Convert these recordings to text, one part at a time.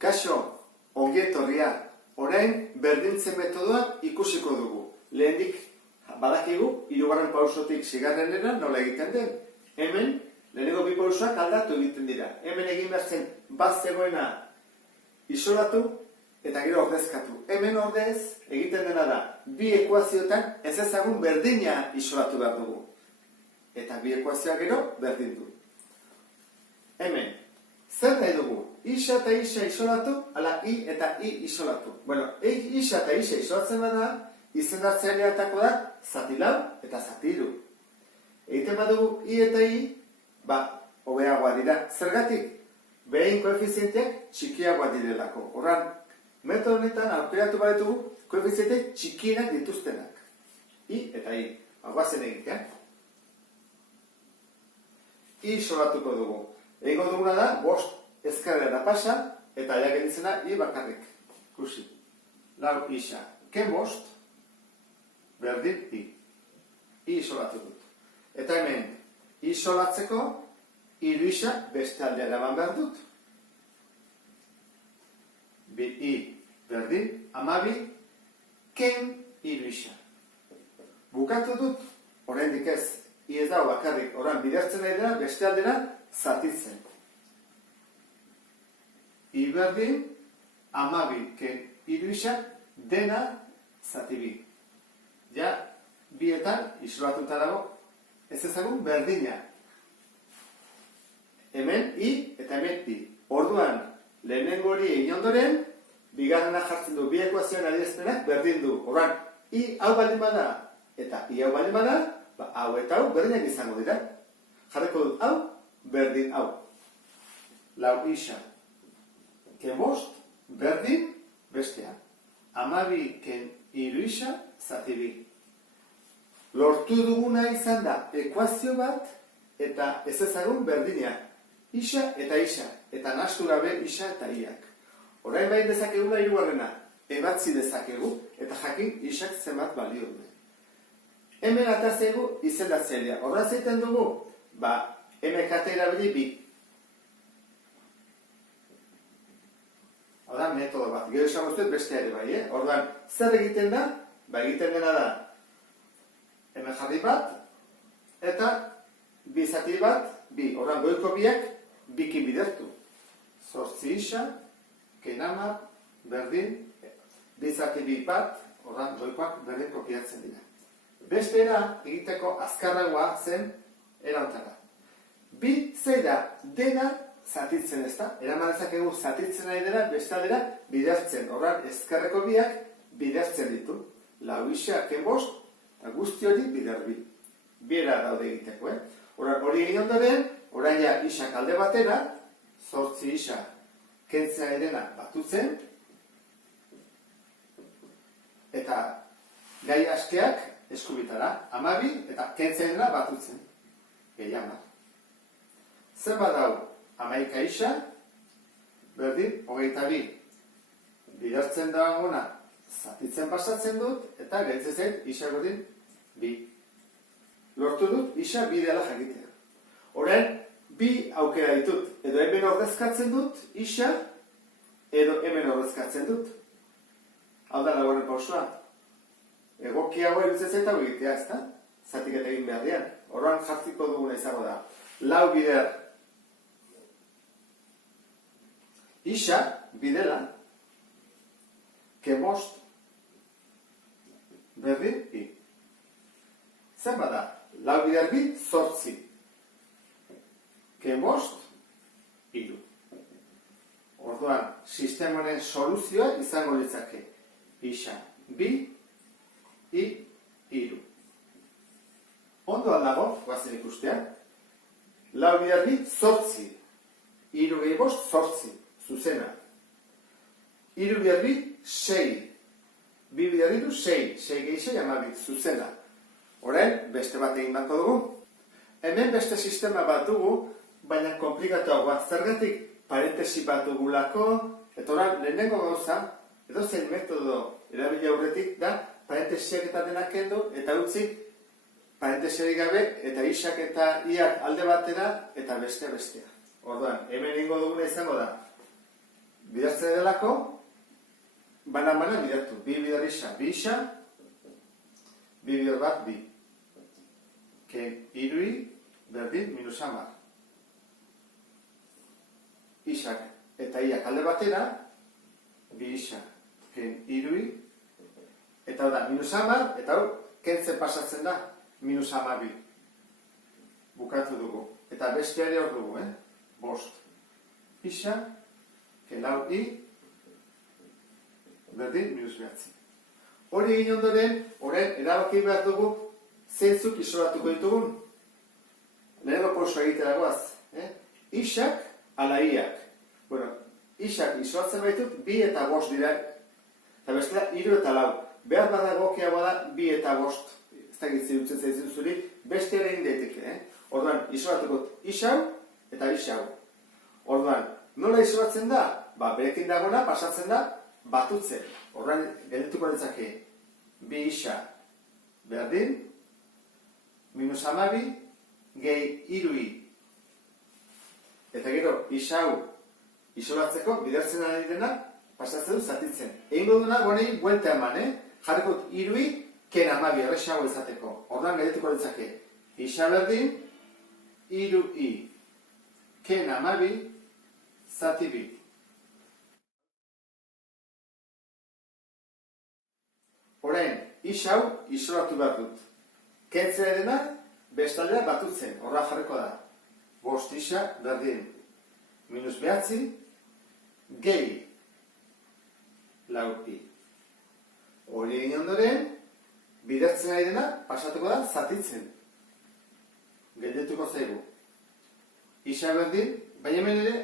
Kaixo, ongi etorria. Orain berdintze metodoa ikusiko dugu. Lehenik badakigu, hirugarren pausotik seigarrenera nola egiten den. Hemen, lehenengo bi pausoak aldatu egiten dira. Hemen egin behar zen bat zegoena isolatu eta gero ordezkatu. Hemen ordez egiten dena da, bi ekuazioetan ez ezagun berdina isolatu behar dugu. Eta bi ekuazioa gero berdin du. Hemen, zer nahi dugu? Isa eta isa isolatu, ala I eta I isolatu. Bueno, isa eta isa isolatzen bada, izendatzaileetako da zati lau eta zati hiru. Egiten badugu I eta I, hobeagoa dira. Zergatik? Behin koefizienteak txikiagoa direlako. Horran, metodo honetan aukeratu badetugu koefiziente txikienak dituztenak. I eta I. Guazen egitea. I isolatuko dugu. Egingo duguna da, bost ezkerrera pasa, eta ja genitzena I bakarrik. Ikusi. Lau isa. Ken bost? Berdin I. I isolatu dut. Eta hemen, isolatzeko, hiru isa beste aldea eraman behar dut. Bi I berdin, 12, ken hiru isa. Bukatu dut, oraindik ez, I ez dago bakarrik, orain bidertzen nahi dela, beste aldera zatitzen. I berdin, 12, ken hiru isa, dena zati bi. Ja, bietan isolatuta dago, ez ezagun berdina. Hemen I eta hemen I. Orduan, lehenengo hori egin ondoren, bigarrena jartzen du, bi ekuazioen adierazpenak berdin du. Orduan, I hau baldin bada eta I hau baldin bada, hau eta hau berdinak izango dira. Jarriko dut hau, berdin hau. Lau isa. Ken bost, berdin, bestea. 12 ken hiru isa, zati bi. Lortu duguna izan da ekuazio bat eta ez ezagun berdina. Isa eta isa, eta nahastu gabe isa eta iak. Orain bain dezakegula hirugarrena, ebatzi dezakegu, eta jakin isak zenbat balio du. Hemen atazegu izendatzailea. Horra zeiten dugu, MKT erabili bi. Hau da, metodo bat. Gero esan guztuet beste ere bai, Orduan, zer egiten da? Egiten dena da, hemen jarri bat, eta bi zati bat, bi. Orduan, goiko biak, bikin bidertu. 8 isa, ken 10, berdin, bi zati bi bat, orduan, goikoak berdin kopiatzen dira. Beste era, egiteko azkarragoa zen, erantara. Bi zei da, dena zatitzen ez da. Eraman dezakegu zatitzen nahi dela, bestaldera bidertzen. Orduan, ezkerreko biak bidertzen ditu. Lau isa, ken bost, eta guzti hori biderbi. Biera daude egiteko, Orduan, hori egin ondoren, orain ja isak alde batera, 8 isa kentzea edena batutzen, eta gai askeak eskubitara, 12 eta kentzea edena batutzen. Gehiago. Zer badau, 11 isa, berdin, 22. Bidertzen dagoena, zatitzen pasatzen dut, eta gaitzen isa berdin, 2. Lortu dut, isa bi dela jakitea. Orain, bi aukera ditut. Edo hemen ordezkatzen dut, isa, edo hemen ordezkatzen dut. Hau da laugarren pausoa. Egokiago erutzen eta egitea, ez da? Zatik eta egin behar dian. Orduan jartziko duguna izango da. Lau bider. Isa, bidela, ken bost, berdin, I. Zer bada? Lau bider bi, 8. Ken bost, 3. Orduan, sistemoaren soluzioa izango litzake. Isa, bi, I, 3. Ondo aldago, guazen ikustea. Lau bider bi, 8. 3 gehi bost, 8. Zuzena. 3 bider bi, 6. 2 bider 3, 6. 6 gehi 6, 12. Zuzena. Orain, beste bat egin bako dugu. Hemen beste sistema bat dugu, baina komplikatuagoa. Zergatik parentesi bat dugulako, eta orain, lehenengo gauza, edo zen metodo erabili aurretik da, parentesiak eta denak kendu, eta utzi parentesiarik gabe, eta isak eta iak alde batera, eta bestea. Orduan, hemen ingo duguna izango da, bidertzen delako, banan bidertu. Bi bider isa, bi isa, bi bider bat, bi. Ken irui berdin minus 10. Isak eta iak alde batera, bi isa, ken irui, eta hau da, minus 10, eta hau, kentzen pasatzen da, minus 12. Bukatu dugu. Eta besteari hor dugu, bost. Isa, ken lau i, berdin minus 9. Hori egin ondoren, orain erabaki behar dugu, zeintzuk isolatuko ditugun. Lehenengo pausoa egitera goaz. Isak ala iak. Bueno, isak isolatzen baitut, 2 eta 5 dira. Eta bestela, 3 eta 4. Behar bada egokia bada, 2 eta 5. Ez da gitzi dutzen zaitzen zuri, beste ere egin daiteke. Orduan, isolatuko isau eta isau. Orduan, nola isolatzen da? Berekin dagona pasatzen da batutzen. Orduan, geldituko ditzake, 2 isa berdin, minus 12, gehi 3i. Eta gero, isau isolatzeko, bidertzen ari dena, pasatzen du zatitzen. Egin duna, gonei, buelta eman, jarriko 3i, ken 12, errexago izateko. Orduan, geldituko ditzake, isa berdin, 3i, ken 12, zati 2. Orain, isau isolatu behar dut. Kentzea dena, bestaldera batutzen, horra jarriko da. 5 isa berdin, minus 9, gehi, lau i. Hori egin ondoren, bidertzen ari dena, pasatuko da, zatitzen. Geldetuko zaigu. Isa berdin, baina hemen ere,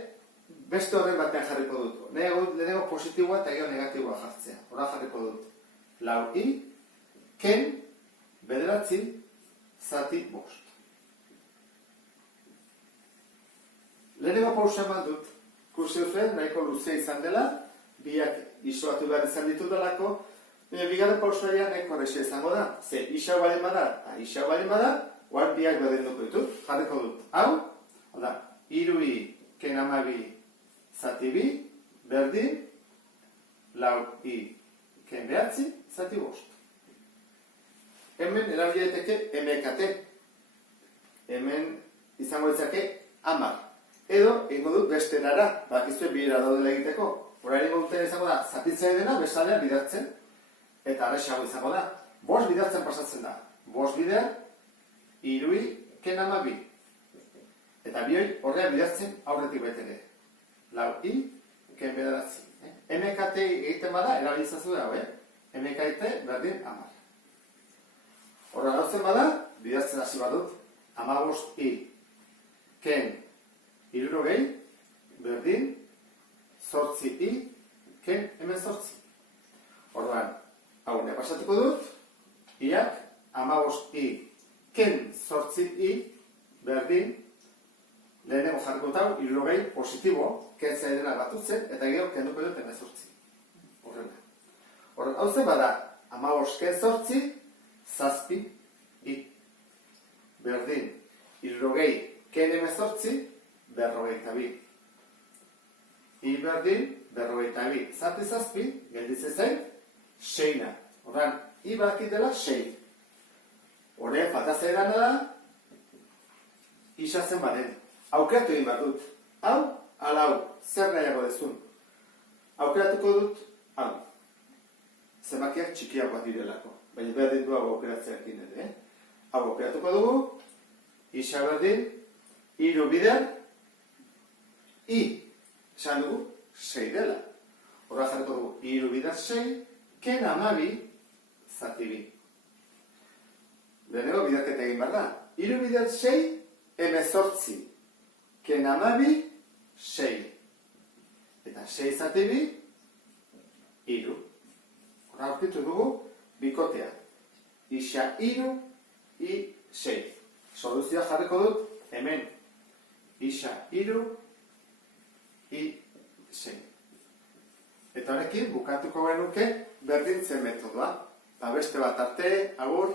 beste horren batean jarriko dut. Lehenengo positiboa eta gero negatiboa jartzea. Horra jarriko dut. Lau i, ken, bederatzi, zati 5. Lehenengo pausa eman dut. Kursi duzuen, nahiko luze izan dela, biak isolatu behar izan ditut delako, bigarren pausaria nahiko horrexe izango da. Ze, isau balen bada, oar biak berdinduko ditut, jarriko dut. Hau, da, 3i, ken 12, zati 2, berdin, lau i, ken 9, zati 5. Hemen erabili daiteke MKT. Hemen izango ditzake 10. Edo, egingo dut beste erara, bakizue bihera daudela egiteko. Horain egingo duten izango da, zatitzea dena, bestaldean bidertzen, eta arrexago izango da. 5 bidertzen pasatzen da. 5 bider, 3i, ken 12. Eta bi hori horrean bidertzen aurretik betere. Lau i, ken 9. MKT egiten bada, erabilizazu da, MKT berdin 10. Horra dautzen bada, bidertzen hasi badut, 15 i, ken 60, berdin, 8 i, ken 18. Orduan, hau pasatuko dut, iak, 15 i, ken 8 i, berdin, lehenengo jarriko tau, 60 positibo, ken zaidena batutzen, eta gero kenduko dut 18. Horrela. Orduan, hau zen bada, 15 ken 8, 7 i, berdin, 60 ken 18, 42. I berdin, 42. Zati 7, gelditzen zen, 6. Horran, i badakit dela 6. Horren, faltazea edana da, isatzen baren. Aukeratu egin bat dut. Hau, ala hau, zer nahiago dezun. Aukeratuko dut, hau. Zenbakiak txikiagoak direlako. Baina berdin du hau aukeratzeakin ere. Hau aukeratuko dugu, isa berdin, 3 bider, i, esan dugu, 6 dela. Horra jarriko dugu, 3 bider 6, ken 12, zati 2. Lehenengo biderketa egin behar da. 3 bider 6, 18, ken 12, 6. Eta 6 zati 2, 3. Horra aurkitu dugu, bikotea. Isa 3, i 6. Soluzioa jarriko dut, hemen. Isa 3, i 6. Eta honekin bukatuko genuke berdintzen metodoa. Beste bat arte, agur.